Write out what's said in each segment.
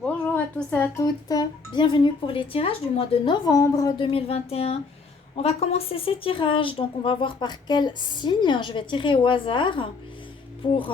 Bonjour à tous et à toutes, bienvenue pour les tirages du mois de novembre 2021. On va commencer ces tirages, donc on va voir par quel signe je vais tirer au hasard pour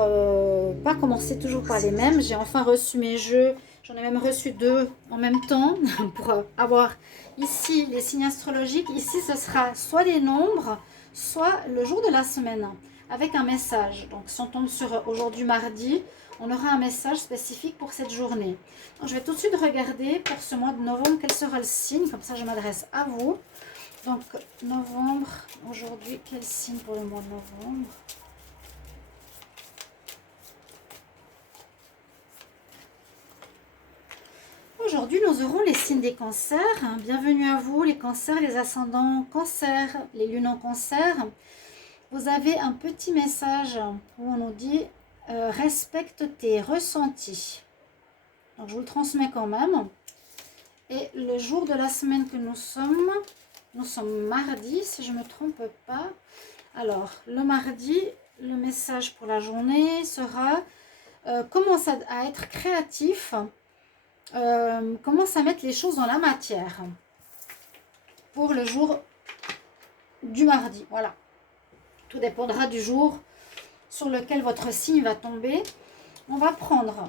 pas commencer toujours par les mêmes. J'ai enfin reçu mes jeux, j'en ai même reçu deux en même temps pour avoir ici les signes astrologiques. Ici ce sera soit les nombres, soit le jour de la semaine avec un message. Donc si on tombe sur aujourd'hui mardi, on aura un message spécifique pour cette journée. Donc, je vais tout de suite regarder pour ce mois de novembre quel sera le signe, comme ça je m'adresse à vous. Donc novembre, aujourd'hui, quel signe pour le mois de novembre? Aujourd'hui, nous aurons les signes des cancers. Bienvenue à vous, les cancers, les ascendants cancer, les lunes en cancer. Vous avez un petit message où on nous dit respecte tes ressentis. Donc, je vous le transmets quand même. Et le jour de la semaine que nous sommes mardi, si je ne me trompe pas. Alors, le mardi, le message pour la journée sera commence à être créatif. Commence à mettre les choses dans la matière pour le jour du mardi. Voilà. Tout dépendra du jour sur lequel votre signe va tomber. On va prendre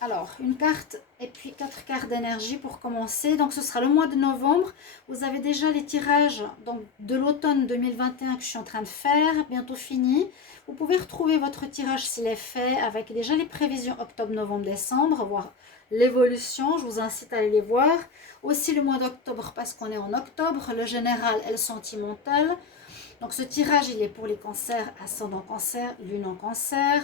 alors une carte et puis 4 cartes d'énergie pour commencer. Donc ce sera le mois de novembre. Vous avez déjà les tirages donc, de l'automne 2021 que je suis en train de faire, bientôt fini. Vous pouvez retrouver votre tirage s'il est fait avec déjà les prévisions octobre, novembre, décembre, voire l'évolution. Je vous incite à aller les voir. Aussi le mois d'octobre parce qu'on est en octobre, le général et le sentimental. Donc ce tirage, il est pour les cancers, ascendant cancer, lune en cancer.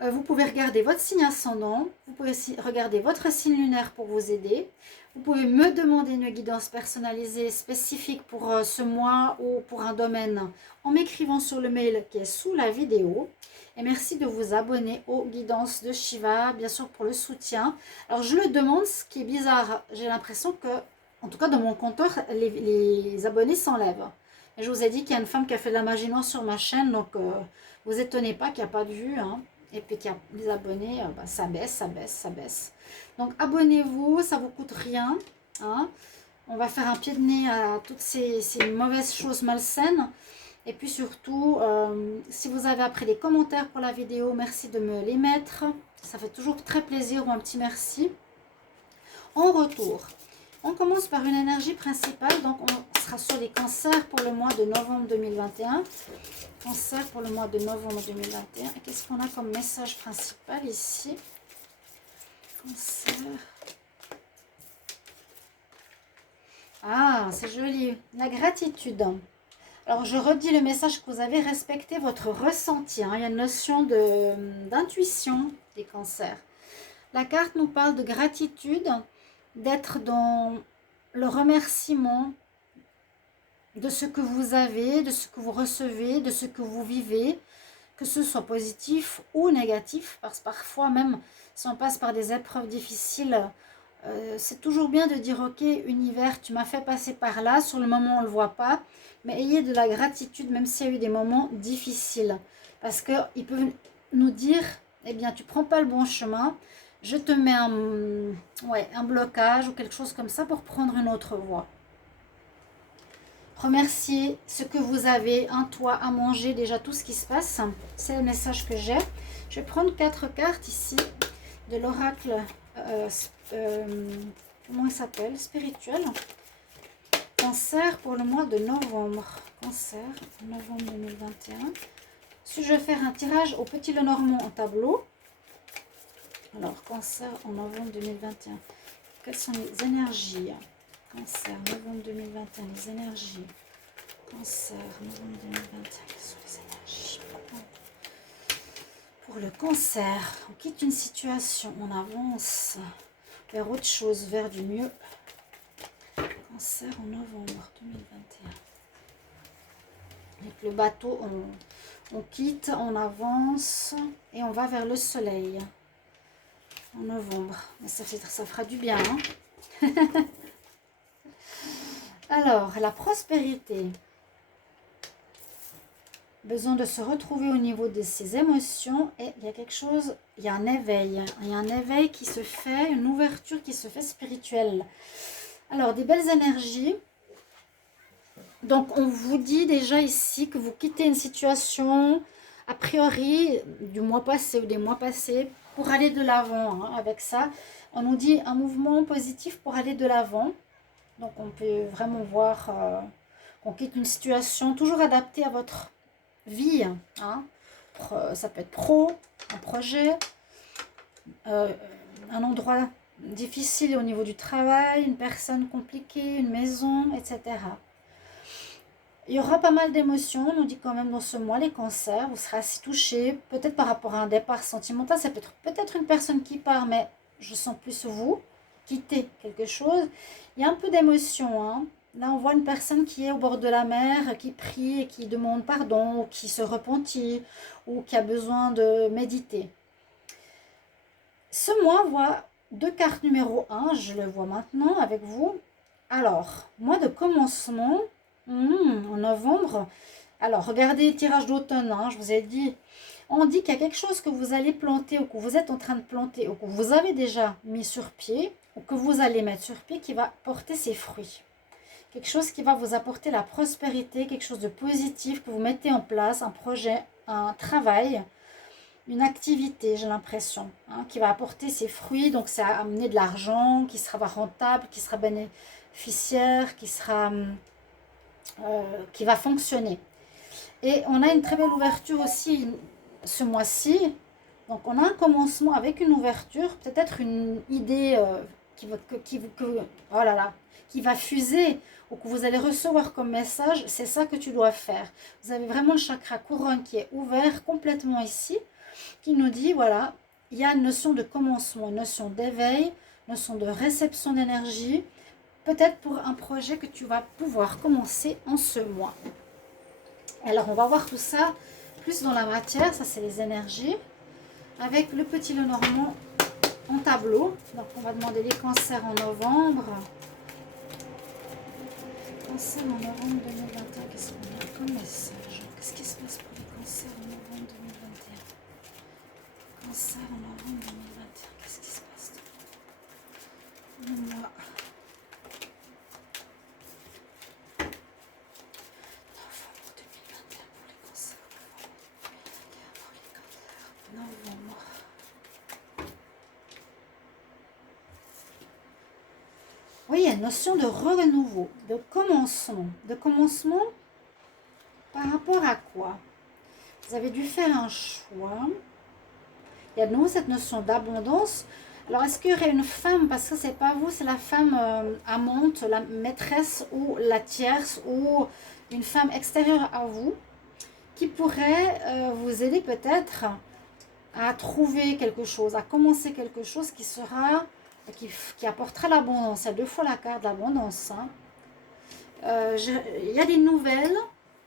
Vous pouvez regarder votre signe ascendant, vous pouvez aussi regarder votre signe lunaire pour vous aider. Vous pouvez me demander une guidance personnalisée spécifique pour ce mois ou pour un domaine en m'écrivant sur le mail qui est sous la vidéo. Et merci de vous abonner aux guidances de Shiva, bien sûr pour le soutien. Alors je le demande, ce qui est bizarre, j'ai l'impression que, en tout cas dans mon compteur, les abonnés s'enlèvent. Et je vous ai dit qu'il y a une femme qui a fait de la magie noire sur ma chaîne, donc vous étonnez pas qu'il n'y a pas de vue, hein. Et puis qu'il y a les abonnés, ça baisse, ça baisse, ça baisse. Donc abonnez-vous, ça ne vous coûte rien, hein. On va faire un pied de nez à toutes ces mauvaises choses malsaines. Et puis surtout, si vous avez après des commentaires pour la vidéo, merci de me les mettre. Ça fait toujours très plaisir ou un petit merci. En retour, on commence par une énergie principale. Donc on sera sur les cancers pour le mois de novembre 2021. Cancer pour le mois de novembre 2021. Qu'est-ce qu'on a comme message principal ici? Cancer. Ah, c'est joli. La gratitude. Alors, je redis le message que vous avez respecté votre ressenti. Hein. Il y a une notion d'intuition des cancers. La carte nous parle de gratitude, d'être dans le remerciement de ce que vous avez, de ce que vous recevez, de ce que vous vivez, que ce soit positif ou négatif, parce que parfois même si on passe par des épreuves difficiles, c'est toujours bien de dire ok univers, tu m'as fait passer par là, sur le moment on ne le voit pas, mais ayez de la gratitude même s'il y a eu des moments difficiles, parce qu'ils peuvent nous dire, eh bien tu prends pas le bon chemin, je te mets un blocage ou quelque chose comme ça pour prendre une autre voie. Remerciez ce que vous avez, un toit, à manger, déjà tout ce qui se passe. C'est le message que j'ai. Je vais prendre 4 cartes ici de l'oracle, comment il s'appelle? Spirituel. Cancer pour le mois de novembre. Cancer, novembre 2021. Si je vais faire un tirage au petit Lenormand en tableau. Alors, cancer en novembre 2021. Quelles sont les énergies? Cancer, novembre 2021, les énergies. Cancer, novembre 2021, quelles sont les énergies? Pour le cancer, on quitte une situation, on avance vers autre chose, vers du mieux. Cancer en novembre 2021. Avec le bateau, on quitte, on avance et on va vers le soleil. En novembre. Mais ça fera du bien, hein. Alors, la prospérité. besoin de se retrouver au niveau de ses émotions. Et il y a quelque chose, il y a un éveil. Il y a un éveil qui se fait, une ouverture qui se fait spirituelle. Alors, des belles énergies. Donc, on vous dit déjà ici que vous quittez une situation, a priori, du mois passé ou des mois passés, pour aller de l'avant. Hein. Avec ça, on nous dit un mouvement positif pour aller de l'avant. Donc, on peut vraiment voir qu'on quitte une situation toujours adaptée à votre vie. Hein. Ça peut être pro, un projet, un endroit difficile au niveau du travail, une personne compliquée, une maison, etc. Il y aura pas mal d'émotions, on nous dit quand même dans ce mois, les cancers, vous serez assez touchés, peut-être par rapport à un départ sentimental, ça peut être peut-être une personne qui part, mais je sens plus vous, quitter quelque chose. Il y a un peu d'émotion, hein. Là, on voit une personne qui est au bord de la mer, qui prie et qui demande pardon, ou qui se repentit, ou qui a besoin de méditer. Ce mois voit deux cartes numéro 1, je le vois maintenant avec vous. Alors, mois de commencement, en novembre. Alors, regardez le tirage d'automne, hein, je vous ai dit. On dit qu'il y a quelque chose que vous allez planter, ou que vous êtes en train de planter, ou que vous avez déjà mis sur pied, ou que vous allez mettre sur pied, qui va porter ses fruits. Quelque chose qui va vous apporter la prospérité, quelque chose de positif que vous mettez en place, un projet, un travail, une activité, j'ai l'impression, hein, qui va apporter ses fruits. Donc, ça va amener de l'argent, qui sera rentable, qui sera bénéficiaire, qui va fonctionner. Et on a une très belle ouverture aussi ce mois-ci. Donc, on a un commencement avec une ouverture, peut-être une idée qui va fuser ou que vous allez recevoir comme message. C'est ça que tu dois faire. Vous avez vraiment le chakra couronne qui est ouvert complètement ici, qui nous dit, voilà, il y a une notion de commencement, une notion d'éveil, une notion de réception d'énergie, peut-être pour un projet que tu vas pouvoir commencer en ce mois. Alors, on va voir tout ça plus dans la matière. Ça, c'est les énergies. Avec le petit Lenormand en tableau. Donc, on va demander les cancers en novembre. Cancer en novembre 2021. Qu'est-ce qu'on a comme message? Qu'est-ce qui se passe pour les cancers en novembre 2021? Cancer en novembre 2021. Qu'est-ce qui se passe? Le mois. Novembre. Oui, il y a une notion de renouveau, de commencement. De commencement par rapport à quoi? Vous avez dû faire un choix. Il y a de nouveau cette notion d'abondance. Alors, est-ce qu'il y aurait une femme, parce que c'est pas vous, c'est la femme amante, la maîtresse ou la tierce ou une femme extérieure à vous qui pourrait vous aider peut-être à trouver quelque chose, à commencer quelque chose qui sera, qui apportera l'abondance. Il y a deux fois la carte de l'abondance. Hein. Il y a des nouvelles,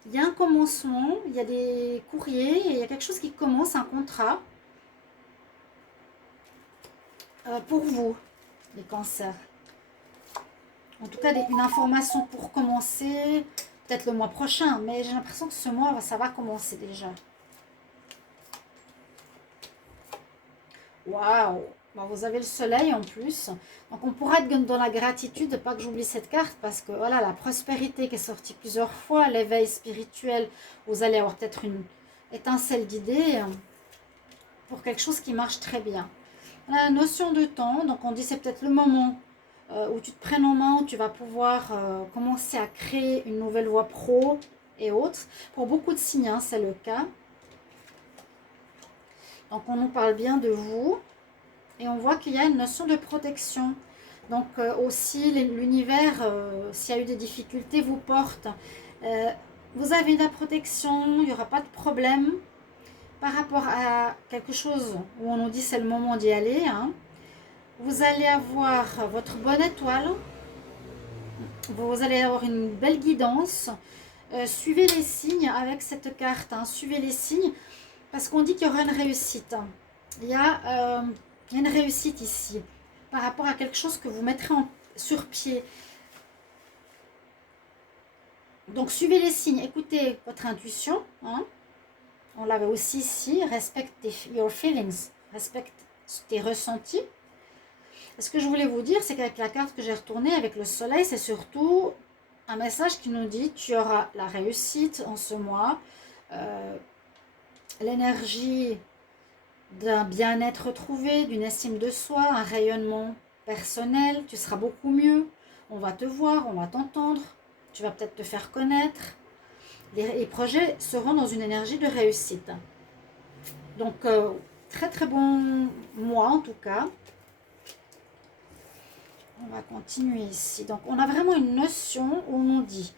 il y a un commencement, il y a des courriers, il y a quelque chose qui commence, un contrat pour vous, les cancers. En tout cas, une information pour commencer, peut-être le mois prochain, mais j'ai l'impression que ce mois, ça va commencer déjà. Waouh! Bon, vous avez le soleil en plus. Donc, on pourra être dans la gratitude, pas que j'oublie cette carte, parce que voilà, la prospérité qui est sortie plusieurs fois, l'éveil spirituel, vous allez avoir peut-être une étincelle d'idées pour quelque chose qui marche très bien. La notion de temps, donc on dit c'est peut-être le moment où tu te prennes en main, où tu vas pouvoir commencer à créer une nouvelle voie pro et autres. Pour beaucoup de signes, hein, c'est le cas. Donc, on nous parle bien de vous. Et on voit qu'il y a une notion de protection. Donc, aussi, l'univers, s'il y a eu des difficultés, vous porte. Vous avez de la protection, il n'y aura pas de problème. Par rapport à quelque chose où on nous dit c'est le moment d'y aller, hein, vous allez avoir votre bonne étoile. Vous allez avoir une belle guidance. Suivez les signes avec cette carte. Hein, suivez les signes. Parce qu'on dit qu'il y aura une réussite. Il y a une réussite ici. Par rapport à quelque chose que vous mettrez sur pied. Donc, suivez les signes. Écoutez votre intuition. Hein, On l'avait aussi ici, respect your feelings, respecte tes ressentis. Et ce que je voulais vous dire, c'est qu'avec la carte que j'ai retournée, avec le soleil, c'est surtout un message qui nous dit tu auras la réussite en ce mois, l'énergie d'un bien-être retrouvé, d'une estime de soi, un rayonnement personnel, tu seras beaucoup mieux, on va te voir, on va t'entendre, tu vas peut-être te faire connaître. Les projets seront dans une énergie de réussite. Donc, très très bon mois en tout cas. On va continuer ici. Donc, on a vraiment une notion où on dit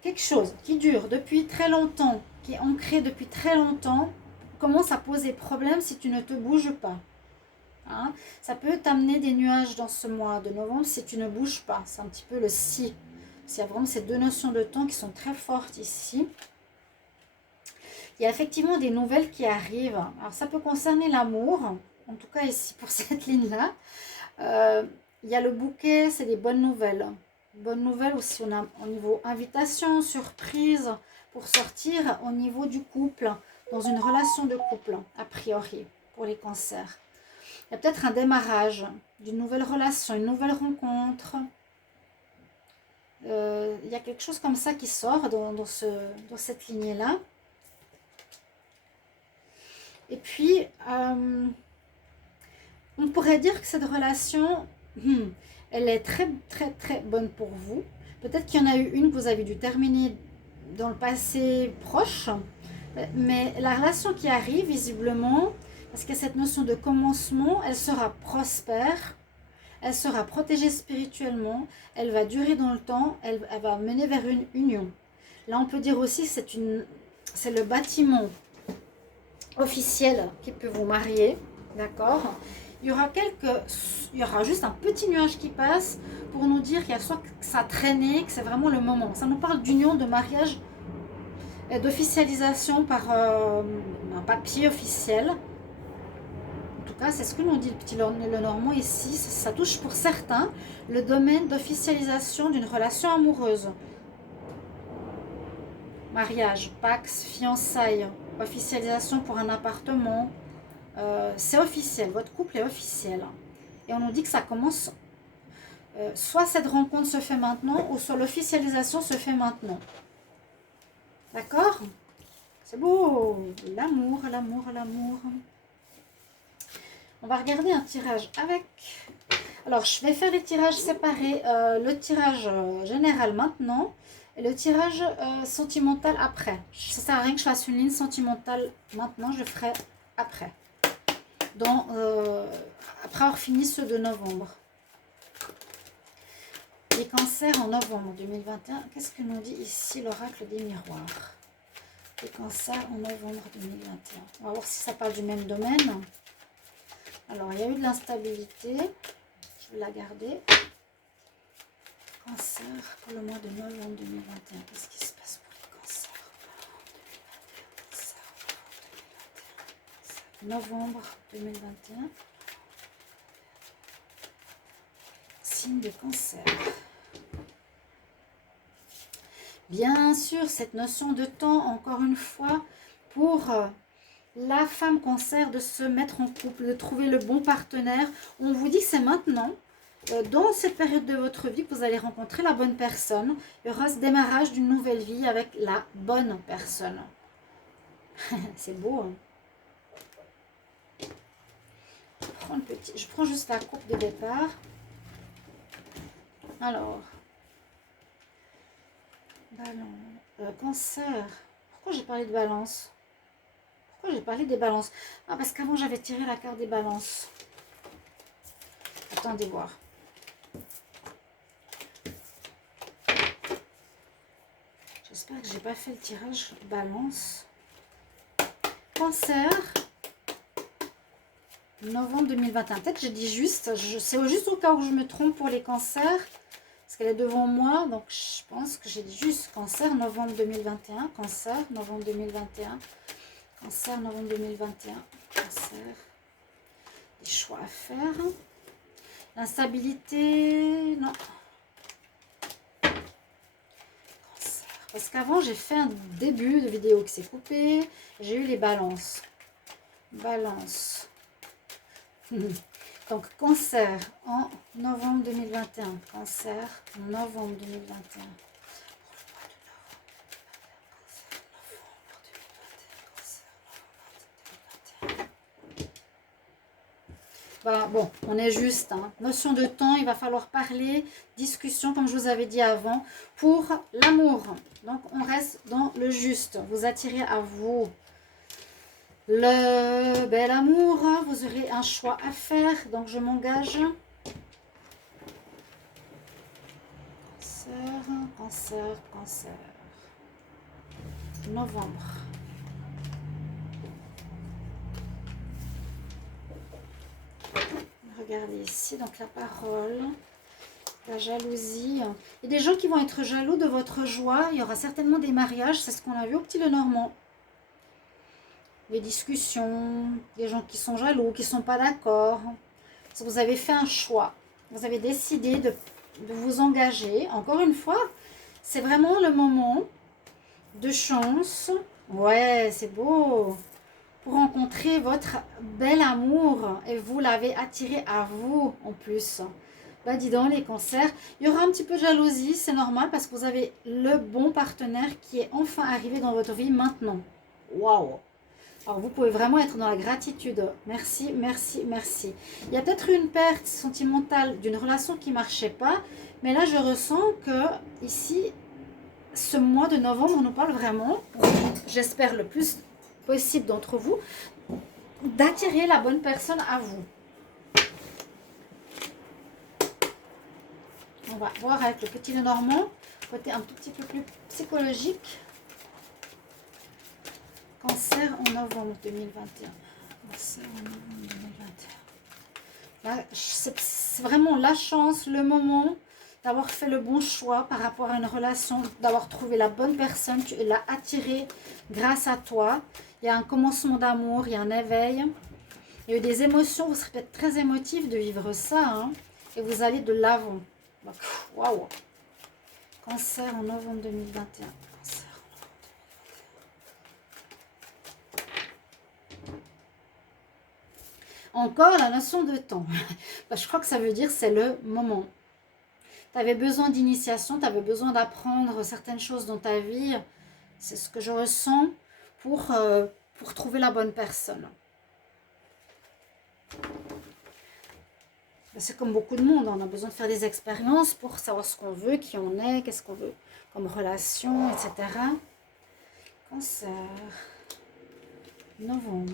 quelque chose qui dure depuis très longtemps, qui est ancré depuis très longtemps, commence à poser problème si tu ne te bouges pas. Hein? Ça peut t'amener des nuages dans ce mois de novembre si tu ne bouges pas. C'est un petit peu le si. Il y a vraiment ces deux notions de temps qui sont très fortes ici. Il y a effectivement des nouvelles qui arrivent. Alors ça peut concerner l'amour, en tout cas ici pour cette ligne-là. Il y a le bouquet, c'est des bonnes nouvelles. Bonnes nouvelles aussi, on a au niveau invitation, surprise, pour sortir au niveau du couple, dans une relation de couple, a priori, pour les cancers. Il y a peut-être un démarrage d'une nouvelle relation, une nouvelle rencontre. Il y a quelque chose comme ça qui sort dans cette lignée-là. Et puis, on pourrait dire que cette relation, elle est très, très, très bonne pour vous. Peut-être qu'il y en a eu une que vous avez dû terminer dans le passé proche. Mais la relation qui arrive, visiblement, parce que cette notion de commencement, elle sera prospère, elle sera protégée spirituellement, elle va durer dans le temps, elle va mener vers une union. Là, on peut dire aussi que c'est le bâtiment officiel qui peut vous marier, d'accord? Il y aura juste un petit nuage qui passe pour nous dire qu'il y a soit que ça a traîné, que c'est vraiment le moment. Ça nous parle d'union, de mariage, d'officialisation par un papier officiel. En tout cas, c'est ce que nous dit le petit Lenormand ici. Ça touche pour certains le domaine d'officialisation d'une relation amoureuse. Mariage, pax, fiançailles, officialisation pour un appartement. C'est officiel, votre couple est officiel. Et on nous dit que ça commence, soit cette rencontre se fait maintenant, ou soit l'officialisation se fait maintenant. D'accord? C'est beau, l'amour, l'amour, l'amour. On va regarder un tirage avec... Alors, je vais faire les tirages séparés. Le tirage général maintenant et le tirage sentimental après. Ça ne sert à rien que je fasse une ligne sentimentale maintenant, je le ferai après. Après avoir fini ceux de novembre. Les cancers en novembre 2021. Qu'est-ce que nous dit ici l'oracle des miroirs? Les cancers en novembre 2021. On va voir si ça parle du même domaine. Alors, il y a eu de l'instabilité. Je vais la garder. Cancer pour le mois de novembre 2021. Qu'est-ce qui se passe pour les cancers? Novembre 2021. Signe de cancer. Bien sûr, cette notion de temps, encore une fois, pour la femme cancer de se mettre en couple, de trouver le bon partenaire. On vous dit que c'est maintenant, dans cette période de votre vie, que vous allez rencontrer la bonne personne. Il y aura ce démarrage d'une nouvelle vie avec la bonne personne. C'est beau, hein? Je prends juste la coupe de départ. Alors, balance, cancer. Pourquoi j'ai parlé de balance? Pourquoi j'ai parlé des balances? Ah, parce qu'avant j'avais tiré la carte des balances. Attendez voir. J'espère que j'ai pas fait le tirage balance. Cancer. Novembre 2021. Peut-être j'ai dit juste. C'est juste au cas où je me trompe pour les cancers. Parce qu'elle est devant moi. Donc je pense que j'ai dit juste cancer novembre 2021. Cancer novembre 2021. Cancer novembre 2021. Cancer. Des choix à faire. L'instabilité. Non. Cancer. Parce qu'avant, j'ai fait un début de vidéo qui s'est coupé. J'ai eu les balances. Balance. Donc, cancer en novembre 2021. Cancer en novembre 2021. Voilà, bon, on est juste. Hein. Notion de temps, il va falloir parler, discussion, comme je vous avais dit avant, pour l'amour. Donc, on reste dans le juste. Vous attirez à vous le bel amour. Vous aurez un choix à faire. Donc, je m'engage. Cancer, cancer, cancer. Novembre. Regardez ici, donc la parole, la jalousie. Il y a des gens qui vont être jaloux de votre joie. Il y aura certainement des mariages, c'est ce qu'on a vu au Petit Lenormand. Des discussions, des gens qui sont jaloux, qui ne sont pas d'accord. Vous avez fait un choix. Vous avez décidé de vous engager. Encore une fois, c'est vraiment le moment de chance. Ouais, c'est beau. Pour rencontrer votre bel amour et vous l'avez attiré à vous en plus. Bah dis donc les cancers, il y aura un petit peu de jalousie, c'est normal parce que vous avez le bon partenaire qui est enfin arrivé dans votre vie maintenant. Waouh! Alors vous pouvez vraiment être dans la gratitude. Merci, merci, merci. Il y a peut-être une perte sentimentale d'une relation qui ne marchait pas, mais là je ressens que ici, ce mois de novembre, on nous parle vraiment, j'espère le plus possible d'entre vous, d'attirer la bonne personne à vous. On va voir avec le Petit Lenormand, côté un tout petit peu plus psychologique. Cancer en novembre 2021. Cancer en novembre 2021. Là, c'est vraiment la chance, le moment d'avoir fait le bon choix par rapport à une relation, d'avoir trouvé la bonne personne, tu l'as attirée grâce à toi. Il y a un commencement d'amour, il y a un éveil. Il y a eu des émotions, vous serez peut-être très émotif de vivre ça. Hein, et vous allez de l'avant. Waouh! Cancer en novembre 2021. Cancer en novembre 2021. Encore la notion de temps. Je crois que ça veut dire c'est le moment. Tu avais besoin d'initiation, tu avais besoin d'apprendre certaines choses dans ta vie. C'est ce que je ressens pour trouver la bonne personne. C'est comme beaucoup de monde, on a besoin de faire des expériences pour savoir ce qu'on veut, qui on est, qu'est-ce qu'on veut comme relation, etc. Cancer, novembre.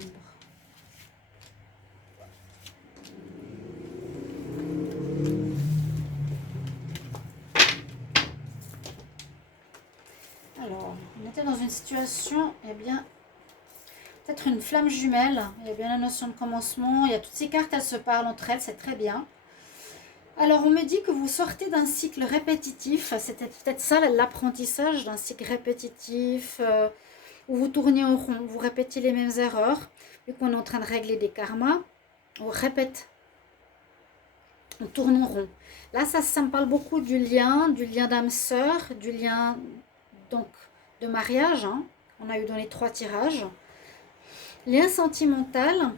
Alors, on était dans une situation, eh bien, peut-être une flamme jumelle. Il y a bien la notion de commencement. Il y a toutes ces cartes, elles se parlent entre elles, c'est très bien. Alors, on me dit que vous sortez d'un cycle répétitif. C'était peut-être ça, l'apprentissage d'un cycle répétitif où vous tournez en rond, vous répétez les mêmes erreurs. Vu qu'on est en train de régler des karmas, on répète. On tourne en rond. Là, ça me parle beaucoup du lien d'âme sœur, du lien donc de mariage. Hein. On a eu dans les 3 tirages. Lien sentimental.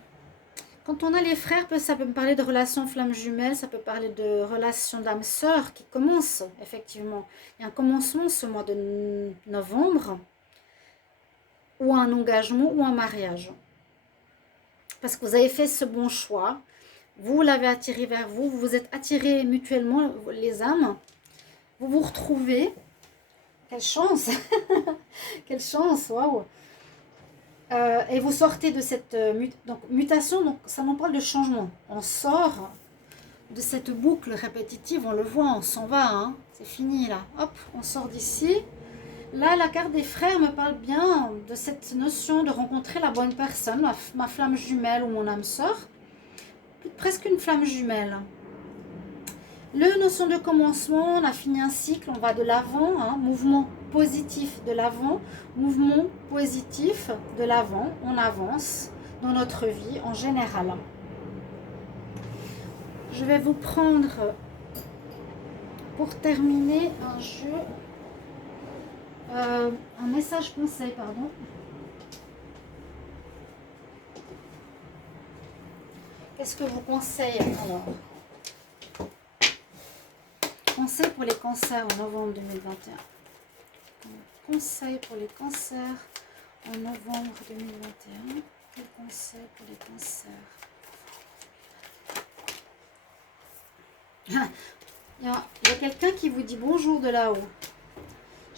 Quand on a les frères, ça peut me parler de relations flammes jumelles, ça peut parler de relations d'âme sœur qui commencent, effectivement. Il y a un commencement ce mois de novembre, ou un engagement, ou un mariage. Parce que vous avez fait ce bon choix, vous l'avez attiré vers vous, vous vous êtes attirés mutuellement, les âmes, vous vous retrouvez. Quelle chance! Quelle chance, waouh! Et vous sortez de cette mutation, donc ça nous parle de changement. On sort de cette boucle répétitive, on le voit, on s'en va, hein, c'est fini là. Hop, on sort d'ici. Là, la carte des frères me parle bien de cette notion de rencontrer la bonne personne, ma flamme jumelle ou mon âme sœur. Presque une flamme jumelle. Le notion de commencement, on a fini un cycle, on va de l'avant, hein, mouvement positif de l'avant, mouvement positif de l'avant, on avance dans notre vie en général. Je vais vous prendre pour terminer un jeu Un message conseil, pardon. Qu'est-ce que vous conseillez alors? Conseil pour les cancers en novembre 2021. Conseil pour les cancers en novembre 2021. Quel conseil pour les cancers? Il y a quelqu'un qui vous dit bonjour de là-haut.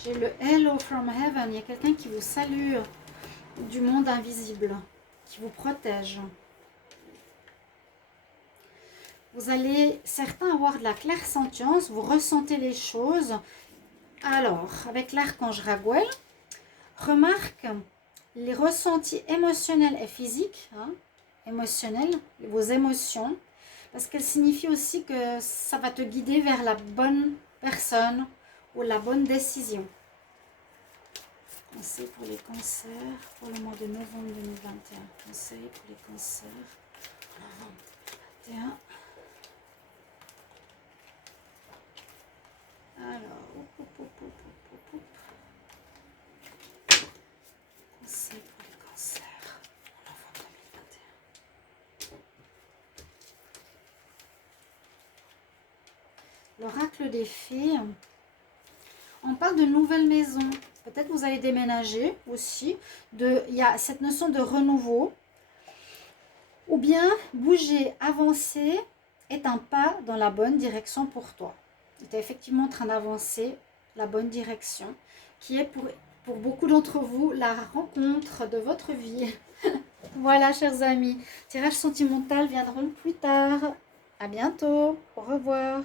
J'ai le hello from heaven. Il y a quelqu'un qui vous salue du monde invisible, qui vous protège. Vous allez, certains, avoir de la clairsentience, vous ressentez les choses. Alors, avec l'archange Raguel, remarque les ressentis émotionnels et physiques, émotionnels, vos émotions, parce qu'elle signifie aussi que ça va te guider vers la bonne personne ou la bonne décision. Conseil pour les cancers pour le mois de novembre 2021. Conseil pour les cancers novembre 2021. Alors, conseil pour les cancers en novembre 2021. L'oracle des fées. On parle de nouvelle maison. Peut-être vous allez déménager aussi. Il y a cette notion de renouveau. Ou bien bouger, avancer est un pas dans la bonne direction pour toi. Tu es effectivement en train d'avancer la bonne direction, qui est pour beaucoup d'entre vous la rencontre de votre vie. Voilà, chers amis. Tirages sentimentaux viendront plus tard. À bientôt. Au revoir.